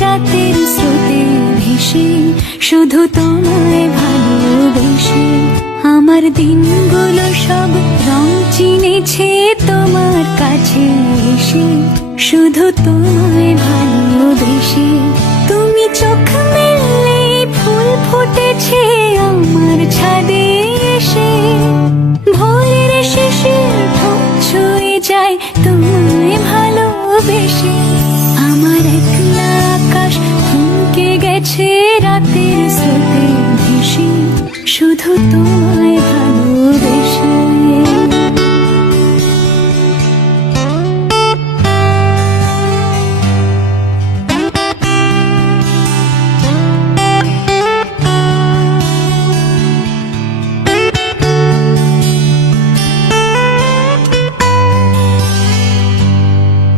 রাতের স্রোতে ভেসে, শুধু তোমায় ভালোবেসে। আমার দিনগুলো সব রং চিনেছে তোমার কাছে এসে, শুধু তোমায় ভালোবেসে। তুমি চোখ মেললে ফুল ফুটেছে আমার ছাদে এসে, ভোরের শিশির ঠোঁট ছুঁয়ে যায় তোমায় ভালোবেসে। আমার একলা আকাশ থমকে গেছে রাতের স্রোতে ভেসে, শুধু তোমায়